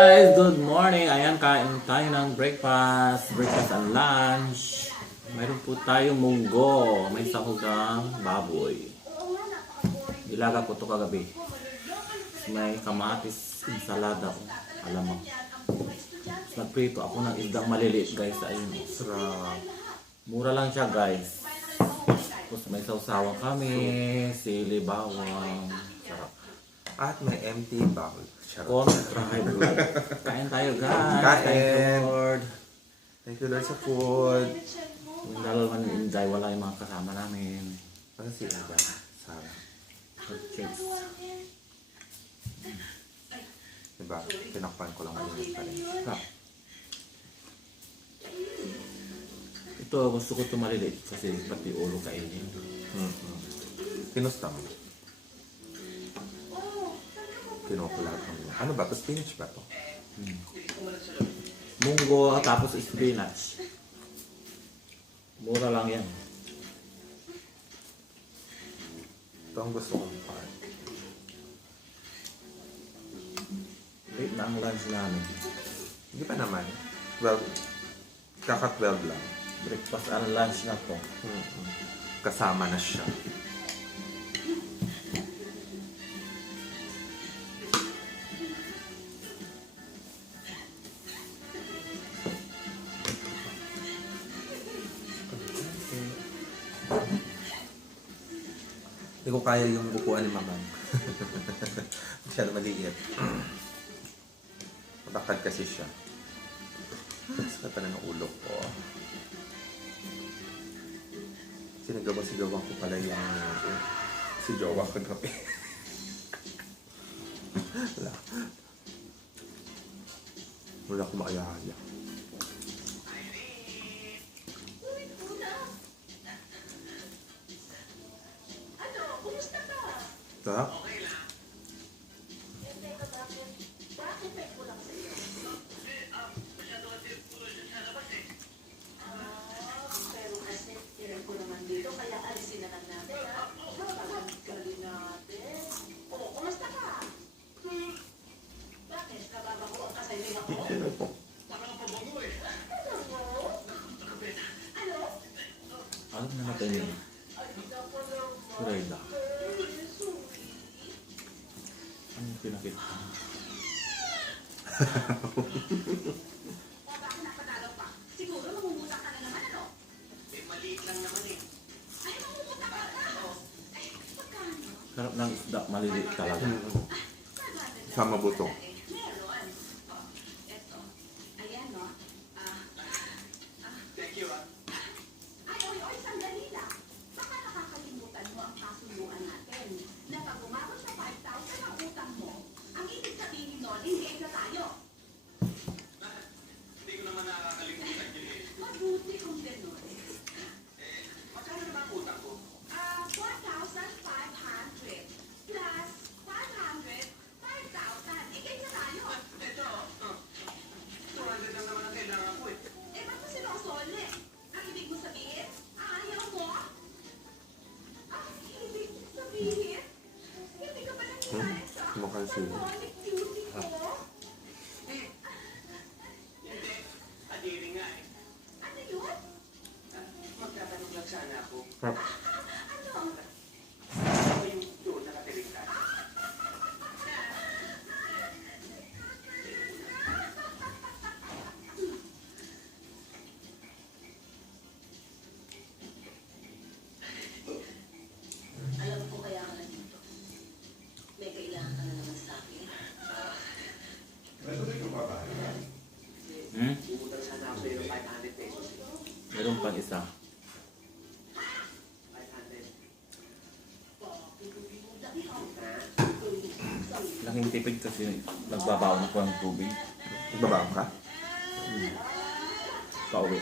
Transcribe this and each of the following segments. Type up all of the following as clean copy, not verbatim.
guys! Good morning! Ayan, kain tayo ng breakfast and lunch. Mayroon po tayong munggo. May sahog ng baboy. Ilaga ko ito kagabi. May kamatis, ensalada ko. Alam mo. Nagprito ako ng isdang maliliit guys. Ayun. Sarap. Mura lang siya guys. Tapos may sausawan kami. Sili, bawang. Sarap. At may empty bowl. Charot. Kontra high blood. Kain tayo guys. Kain. Thank you Lord. Thank you Lord sa food. Yung dalawa ni Inday, wala yung mga kasama namin. Ano si Inday? Sarah. Chicks. Diba? Tinakpan ko lang malinis pa rin. Ito, gusto ko ito maliliit kasi pati ulo kainin. Pinusta mo. Kinuha ko lahat ng ano ba? Spinach ba to? Munggo, tapos spinach. Mura lang yan. Ito ang gusto kong part. Late na ang lunch namin. Hindi pa naman. Well, kaka-12 lang. Breakfast and lunch na to. Kasama na siya. Hindi ko kaya yung bukuan ni Mamang. Masyado maliit. Matakad kasi siya. Sakit pa na ng ulo ko. Sinagawa-sigawan ko pala yung si Jowa kagabi. Wala ko makayahaya. Tak? Alam na natin yun. Surayda. Ano pinakita? Bakit napanalo pa? Siguro mamumuta ka na naman, ano? Eh, maliit lang naman eh. Ay, mamumuta ka na? Ay, pagkano? Sarap ng isda, maliliit talaga. Sama buto. Meron. Oh, eto. Ayan, no? Thank you, Ay, oy, sandali lang. Baka nakakalimutan mo ang kasunduan natin. Na pag umabot sa 5,000 ang utang mo, ang ibig sabihin nun, engage na tayo. Hindi ko naman nakakalimutan yun eh. Mabuti kung gano'n. Magkano naman ang utang ko? 4,500 plus 500, 5,000. Engage na tayo. Ito, 200 lang naman ang kailangan ko eh. Eh, ba't mo sinosole? Ang ibig mo sabihin? Ayaw mo? Ang ibig sabihin? Hindi ka ba nangyayari sa Mukhang sila. alcoholic duty ko? Hindi, adiri nga eh. Ano yun? Magtatanong lang sana ako. Ano? Ako yung doon nakatiling ka. Alam ko kaya ka nandito. May kailangan ka na naman sa akin. Umutang sana ako sa'yo ng 500 pesos. Meron pang isa. 500. Laking tipid kasi nagbabaon ako ng tubig. Babaong ka? Pauwi.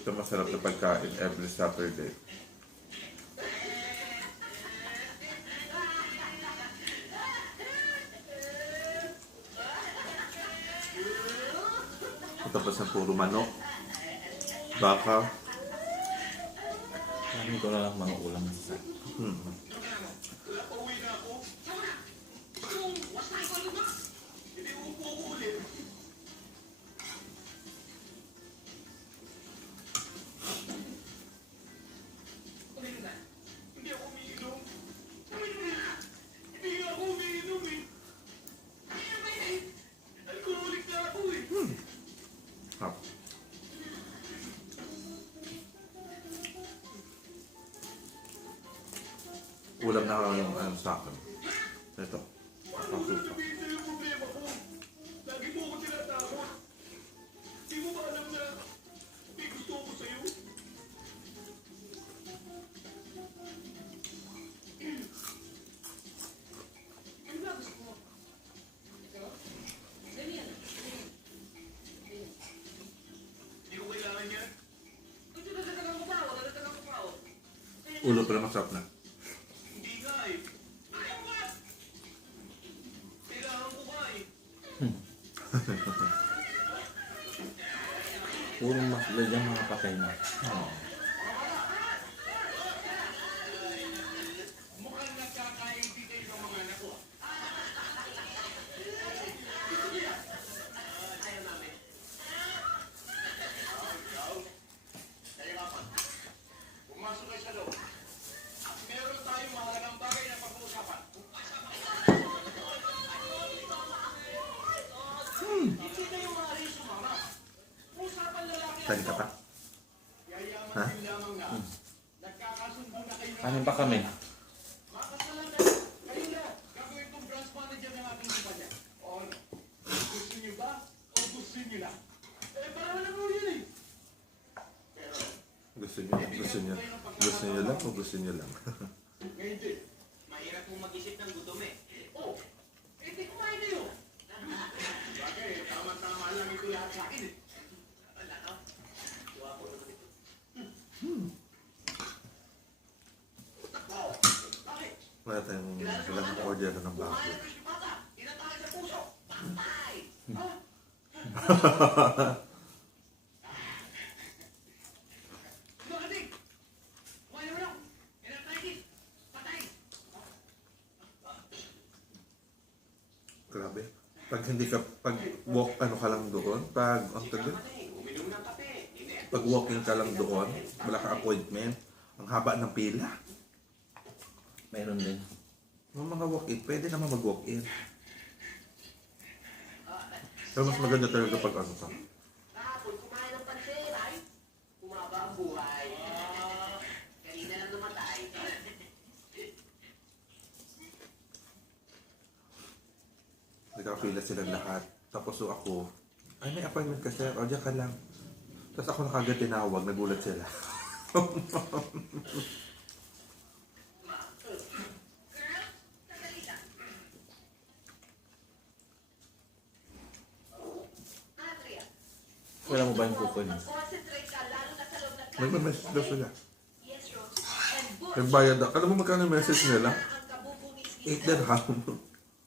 Ito masarap na pagkain every Saturday. Tapos na puro manok, baka, Hindi ko na lang mga ulam sa Pauwi na ako. Hindi uupo ako ulit. Uminom na. Hindi ako umiinom. Uminom na. Hindi nga ako umiinom eh. Kaya ba eh? Alcoholic na ako eh. Hap. Ulam na yung sa akin. Ito. Paano mo Pasupa. sasabihin sa'yo yung problema ko? Lagi mo ako tinatakot. Di mo ba alam na may gusto ko sa'yo? Ano ba gusto mo? Ito? Dali yan. Hindi ko kailangan yan. Ito nadadagan mo pa ako. Nadadagan mo pa ako. Ulo pala masarap na. Hindi nga eh. Ayaw nga! Kailangan ko nga eh. puro mas lagyan mga patay na. Mukhang nagkakaintindihan yung mga anak ko. Ayaw namin. Kaya naman, pumasok kayo sa loob. Meron tayong mahalagang bagay na pag-uusapan. Hindi na yung mga rin sumama. Usapan lalaki Tali ka pa. Yayaman Ha? din lamang na. Nagkakasundo na kayo ng Kanin pa kami. makasalan kayo. Kayo na. Gagawin kong branch manager ng aking kumpanya. O ano? Gusto niyo ba? O gusto niyo na? Eh, para lang mo yun eh. Pero, Gusto niyo lang, gusto niyo. Gusto niyo lang o gusto niyo lang? ngayon din. Mahirap mong mag-isip ng gutom eh. Oh, eh di kumain kayo. Bagay, tama-tama lang ito lahat sa akin eh. Wala ka? Tuwa ko naman ito. Takbo! Bakit? Wala tayong ilang order ng bago. Kumain ang Crispy Pata. Tinatangay sa puso. Patay! Ha? Lumakating! Kumain mo lang. Tinatangay. Patay! Grabe. Pag hindi ka, pag walk ano ka lang doon, pag, ang tagal, Uminom ng kape. pag walking ka lang doon, wala ka appointment, ang haba ng pila. Meron din. Yung mga walk-in, pwede naman mag-walk-in. Pero mas maganda talaga pag ano ka. Kahapon, kumain ng pansin, ay. Kumaba ang buhay. Kanina lang namatay. Nagkapila sila lahat. Tapos so ako, ay may appointment ka sir, o diyan ka lang. Tapos ako nakagad tinawag, nagulat sila. Girl, sandali lang. Andrea, Wala mo ba yung kuko niya? concentrate ka, lalo na sa loob ng Nagme-message daw sila. Yes, Rose. And Bush, Nagbayad daw. Alam mo magkano yung message nila? ang kabubungis-ngis 8 dirham.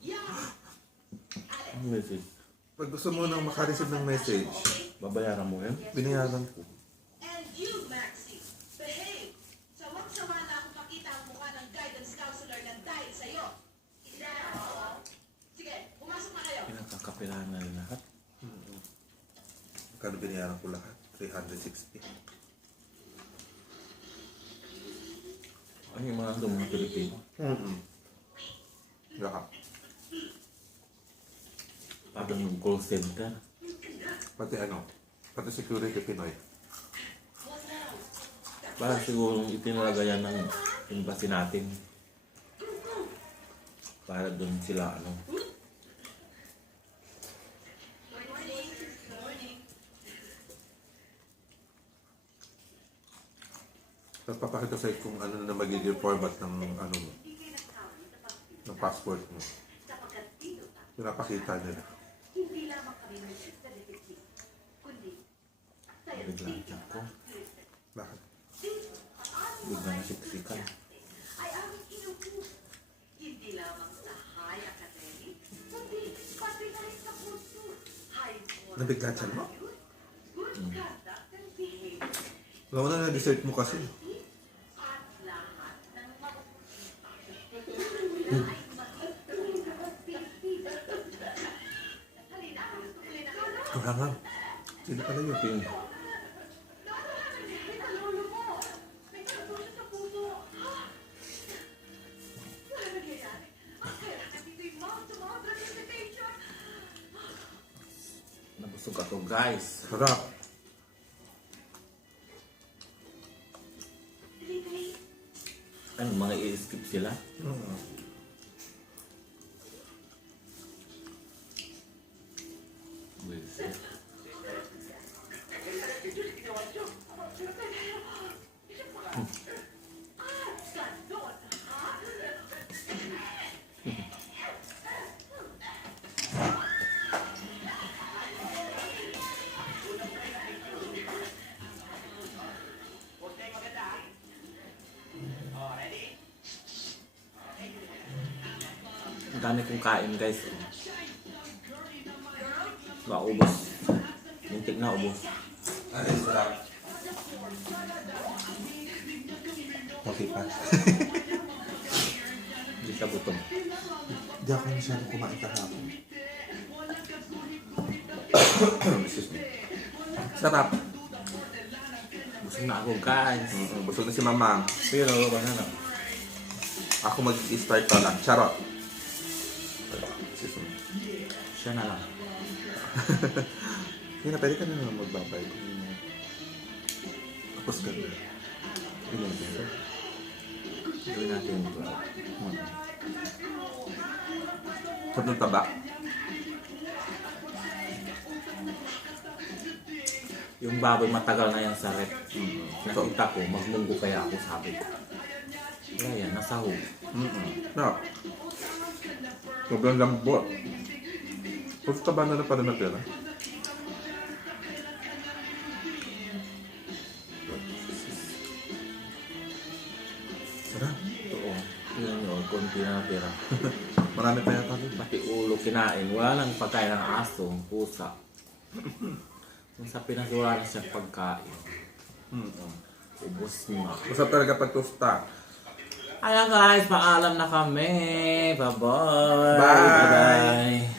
Yeah. Ang message. Pag gusto mo nang makareceive ng message, Babayaran mo yun? binayaran ko. And you, Maxie, behave. Sawang-sawa na akong makita ang mukha ng guidance counselor na dahil sa'yo. Sige, pumasok na kayo. Pinagkakapilahan na rin lahat. Magkano binayaran ko lahat? 360. Ano yung mga doon mga Pilipino? Lahat. Parang yung call center. Pati ano, pati security Pinoy. Parang siguro itinalagayan ng embassy natin. Para doon sila ano. Tapos papakita sa'yo kung ano na magiging format ng ano mo, ng passport mo. Pinapakita nila. Hindi lamang kami may sa detektif, kundi Bigla siya ko. Bakit? Bigla na siksikan. ay aming inuupo. Hindi lamang sa high academic, kundi pati na rin sa kurso. High moral Nabigla siya mo? good conduct and behavior. Wala na na-dessert mo kasi. Hanghang. Sino pala yun? Ping. May kalolo mo. May kalolo sa puso. Wala nangyayari. Kailangan dito yung mga sumobra sa invitation. Nabusog ako guys. Sarap. Ano, mga i-skip sila? Buisit. Ang dami kong kain guys. Ubos. Muntik na ubos. Ay, sarap. Okay pa. Hindi siya gutom. Hindi ako masyadong kumain kahapon. Excuse me. Sarap. Busog na ako guys. Busog na si Mama. Pero wala na. Ako mag-start pa lang. Charot. Excuse me. Siya na lang. Hindi na, pwede ka na naman magbabay. Tapos ka na. Yun lang din. Gawin natin yung vlog. Sarap ng taba. Yung baboy matagal na yan sa rep. Nakita ko, magmunggo kaya ako sabi ko. Kaya yan, nasahog. No. Sobrang lambot. Puro taba na pala natira. Sarap. Oo. Yun yun, konti na natira. Marami pa yata doon. Pati ulo kinain. Wala lang pagkain ng aso, pusa. Yung sa Pinas, wala na siyang pagkain. Ubus na. Masarap talaga pag tosta. Ayan guys, paalam na kami. Bye-bye. Bye. Bye-bye.